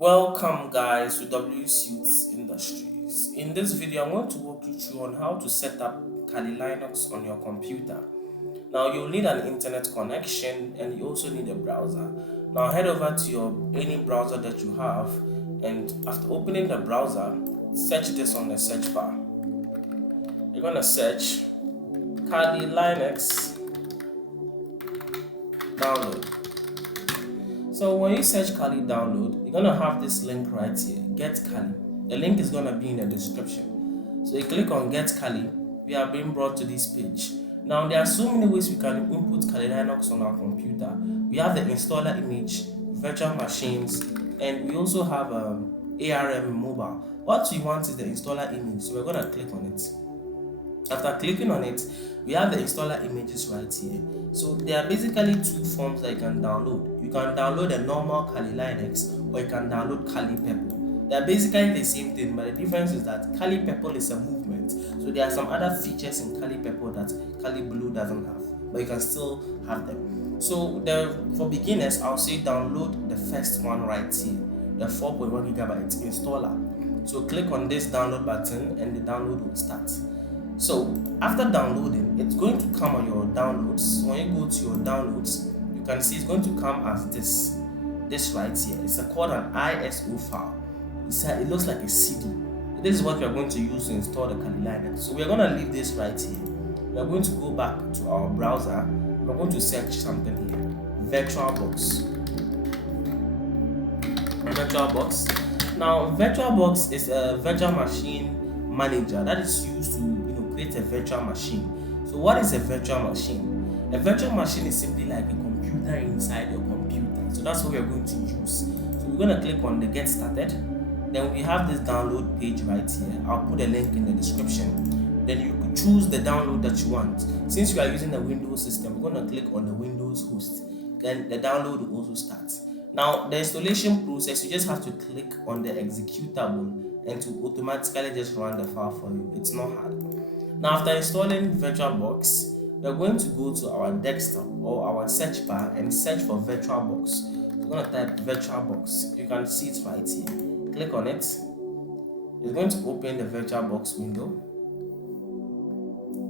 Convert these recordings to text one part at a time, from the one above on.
Welcome guys to W Suits Industries. In this video, I'm going to walk you through on how to set up Kali Linux on your computer. Now you'll need an internet connection and you also need a browser. Now head over to your any browser that you have, and after opening the browser, search this on the search bar. You're gonna search Kali Linux download. So when you search Kali download, you're gonna have this link right here, Get Kali. The link is gonna be in the description. So you click on Get Kali, we are being brought to this page. Now there are so many ways we can input Kali Linux on our computer. We have the installer image, virtual machines, and we also have ARM mobile. What we want is the installer image, so we're gonna click on it. After clicking on it, we have the installer images right here. So there are basically two forms that you can download. You can download a normal Kali Linux, or you can download Kali Purple. They are basically the same thing, but the difference is that Kali Purple is a movement. So there are some other features in Kali Purple that Kali Blue doesn't have, but you can still have them. So for beginners, I'll say download the first one right here, the 4.1 gigabyte installer. So click on this download button and the download will start. So after downloading, it's going to come on your downloads. When you go to your downloads, you can see it's going to come as this right here. It's called an ISO file. It looks like a CD. This is what we are going to use to install the Kali Linux. So we are going to leave this right here. We are going to go back to our browser. We're going to search something here, VirtualBox. VirtualBox. Now VirtualBox is a virtual machine manager that is used to create a virtual machine. So what is a virtual machine? A virtual machine is simply like a computer inside your computer. So that's what we are going to use. So we're going to click on the get started. Then we have this download page right here. I'll put a link in the description. Then you could choose the download that you want. Since you are using the Windows system, we're going to click on the Windows host. Then the download will also start. Now the installation process, you just have to click on the executable and to automatically just run the file for you. It's not hard. Now after installing VirtualBox, we're going to go to our desktop or our search bar and search for VirtualBox. We're going to type VirtualBox. You can see it right here. Click on it. It's going to open the VirtualBox window.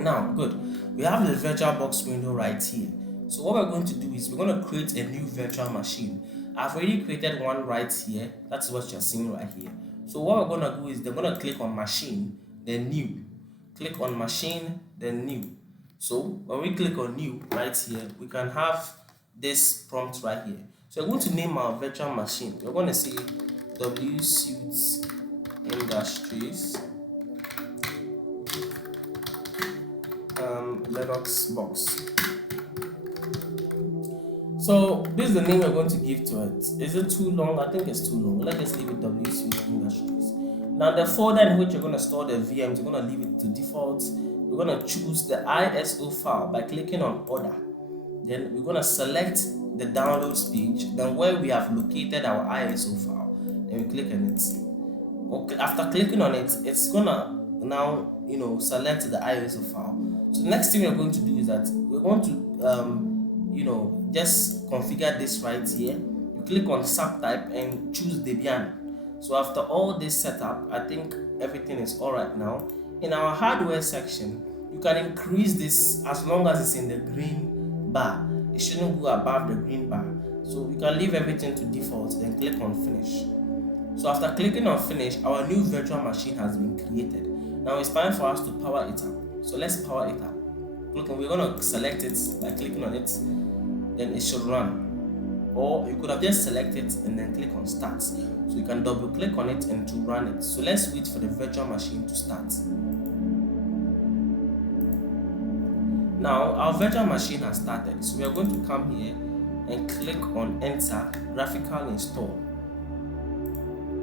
Now, good. We have the VirtualBox window right here. So what we're going to do is we're going to create a new virtual machine. I've already created one right here. That's what you're seeing right here. So what we're going to do is they're going to click on machine, then new. Click on machine, then new. So when we click on new right here, we can have this prompt right here. So we're going to name our virtual machine. We're going to say W Suits Industries Linux box. So this is the name we're going to give to it. Is it too long? I think it's too long. Let's just leave it W Suits Industries. Now the folder in which you're going to store the VMs, you're going to leave it to default. We're going to choose the ISO file by clicking on order. Then we're going to select the downloads page. Then where we have located our ISO file, and we click on it. Okay, after clicking on it, it's going to now select the ISO file. So the next thing we're going to do is that we're going to just configure this right here. You click on subtype and choose Debian. So after all this setup, I think everything is all right now. In our hardware section, you can increase this as long as it's in the green bar. It shouldn't go above the green bar. So you can leave everything to default and click on finish. So after clicking on finish, our new virtual machine has been created. Now it's time for us to power it up. So let's power it up. We're going to select it by clicking on it. Then it should run. Or you could have just selected it and then click on start. So you can double click on it and to run it. So let's wait for the virtual machine to start. Now our virtual machine has started. So we are going to come here and click on enter graphical install.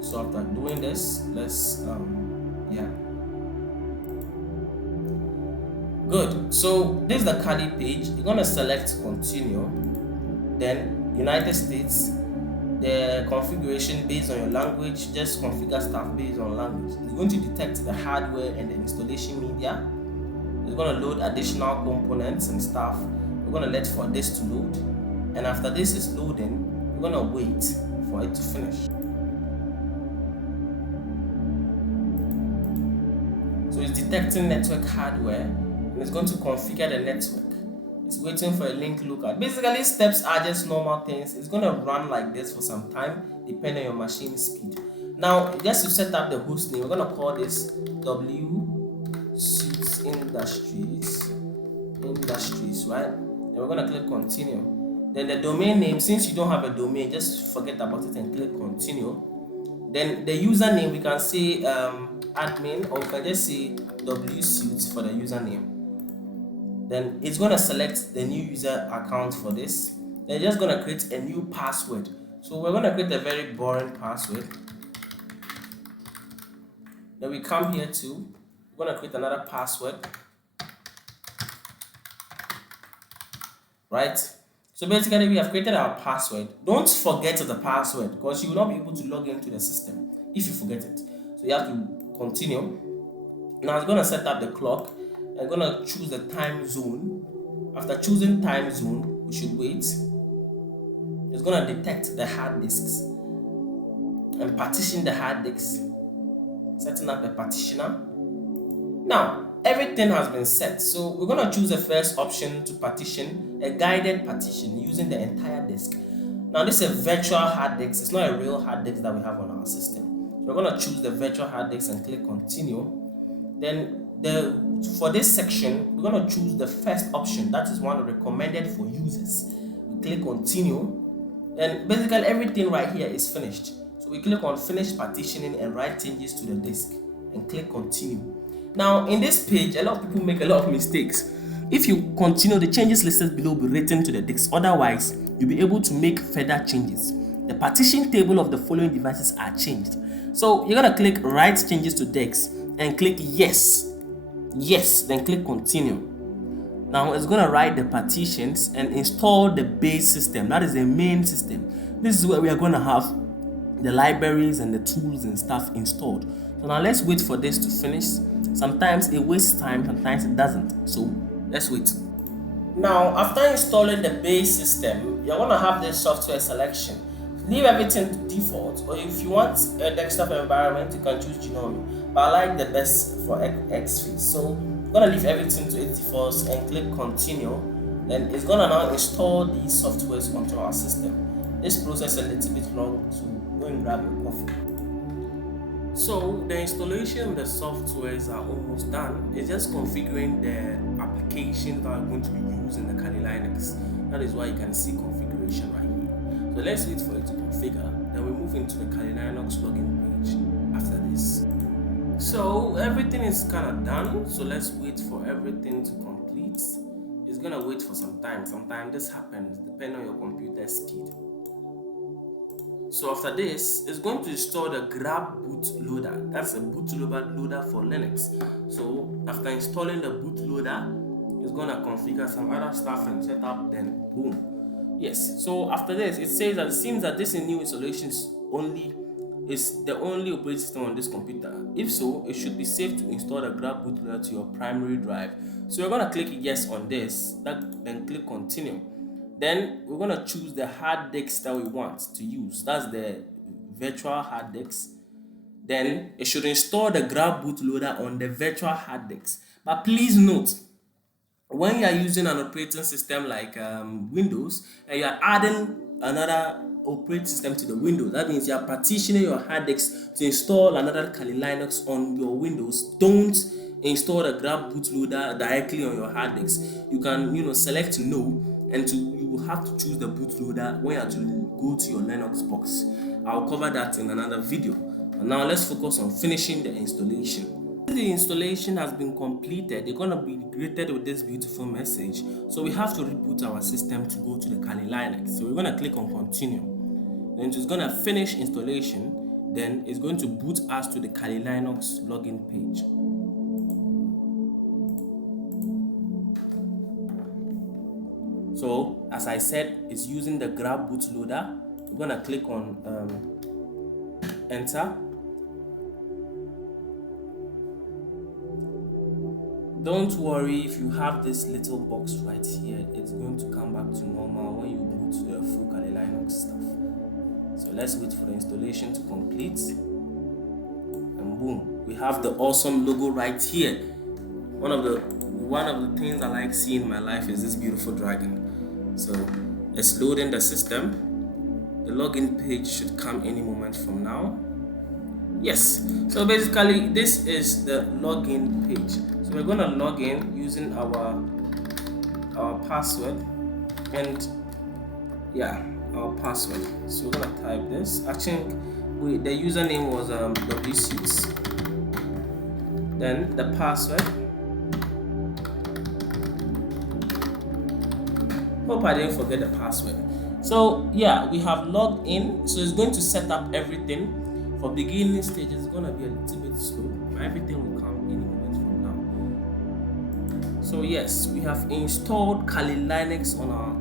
So after doing this, let's good. So this is the Kali page. You're going to select continue. Then United States, the configuration based on your language, just configure stuff based on language. It's going to detect the hardware and the installation media. It's going to load additional components and stuff. We're going to let for this to load, and after this is loading, we're going to wait for it to finish. detecting network hardware and it's going to configure the network. It's waiting for a link lookout. Basically, steps are just normal things. It's going to run like this for some time, depending on your machine speed. Now, just to set up the host name, we're going to call this W Suits Industries, right? And we're going to click continue. Then the domain name, since you don't have a domain, just forget about it and click continue. Then the username, we can say admin, or we can just say WSuits for the username. Then it's going to select the new user account for this. Then just going to create a new password. So we're going to create a very boring password. Then we come here to, we're going to create another password. Right? So basically, we have created our password. Don't forget the password because you will not be able to log into the system if you forget it. So you have to continue. Now it's going to set up the clock. I'm going to choose the time zone. After choosing time zone, we should wait. It's going to detect the hard disks and partition the hard disks, setting up a partitioner. Now, everything has been set. So we're going to choose the first option to partition, a guided partition using the entire disk. Now, this is a virtual hard disk. It's not a real hard disk that we have on our system. So we're going to choose the virtual hard disk and click continue. Then for this section, we're going to choose the first option. That is one recommended for users. We click continue. Then basically everything right here is finished. So we click on finish partitioning and write changes to the disk and click continue. Now in this page, a lot of people make a lot of mistakes. If you continue, the changes listed below will be written to the disk. Otherwise, you'll be able to make further changes. The partition table of the following devices are changed. So you're going to click write changes to disk and click yes, then click continue. Now it's going to write the partitions and install the base system, that is the main system. This is where we are going to have the libraries and the tools and stuff installed. So now let's wait for this to finish. Sometimes it wastes time, sometimes it doesn't, so let's wait. Now after installing the base system, you're going to have this software selection. Leave everything to default, or if you want a desktop environment, you can choose Genome. But I like the best for XFIX, so I'm gonna leave everything to its defaults and click continue. Then it's gonna now install these softwares onto our system. This process is a little bit long, so go and grab your coffee. So the installation of the softwares are almost done. It's just configuring the applications that are going to be used in the Kali Linux. That is why you can see configuration right here. So let's wait for it to configure, then we move into the Kali Linux login page after this. So everything is kind of done, so let's wait for everything to complete. It's gonna wait for some time. Sometimes this happens depending on your computer speed. So after this, it's going to install the grab bootloader. That's a bootloader for Linux. So after installing the bootloader, it's gonna configure some other stuff and set up, then boom. Yes, so after this, it says that it seems that this new installation is the only operating system on this computer. If so, it should be safe to install the grab bootloader to your primary drive. So we're gonna click yes on this, then click continue. Then we're gonna choose the hard disk that we want to use. That's the virtual hard disk. Then it should install the grab bootloader on the virtual hard disk. But please note, when you are using an operating system like Windows and you are adding another operating system to the Windows, that means you are partitioning your hard disk to install another Kali Linux on your Windows. Don't install the grab bootloader directly on your hard disk. You can select no, and you will have to choose the bootloader when you have to go to your Linux box. I'll cover that in another video. And now let's focus on finishing the installation. The installation has been completed, they're going to be greeted with this beautiful message. So we have to reboot our system to go to the Kali Linux. So we're going to click on continue. Then it's going to finish installation. Then it's going to boot us to the Kali Linux login page. So as I said, it's using the grab bootloader. We're going to click on enter. Don't worry if you have this little box right here, it's going to come back to normal when you go to the full Kali Linux stuff. So let's wait for the installation to complete. And boom, we have the awesome logo right here. One of the things I like seeing in my life is this beautiful dragon. So it's loading the system. The login page should come any moment from now. Yes, so basically this is the login page. So we're gonna log in using our password, and yeah, our password. So we're gonna type this. I think the username was wsuits, then the password. Hope I didn't forget the password. So yeah, we have logged in. So it's going to set up everything. For beginning stage, it's gonna be a little bit slow. Everything will come any moment from now. So yes, we have installed Kali Linux on our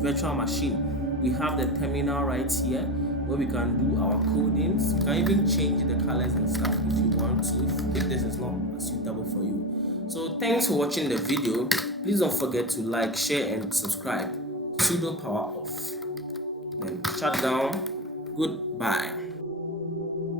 virtual machine. We have the terminal right here where we can do our codings. You can even change the colors and stuff if you want to, if this is not suitable for you. So thanks for watching the video. Please don't forget to like, share and subscribe. Sudo power off. Then shut down. Goodbye.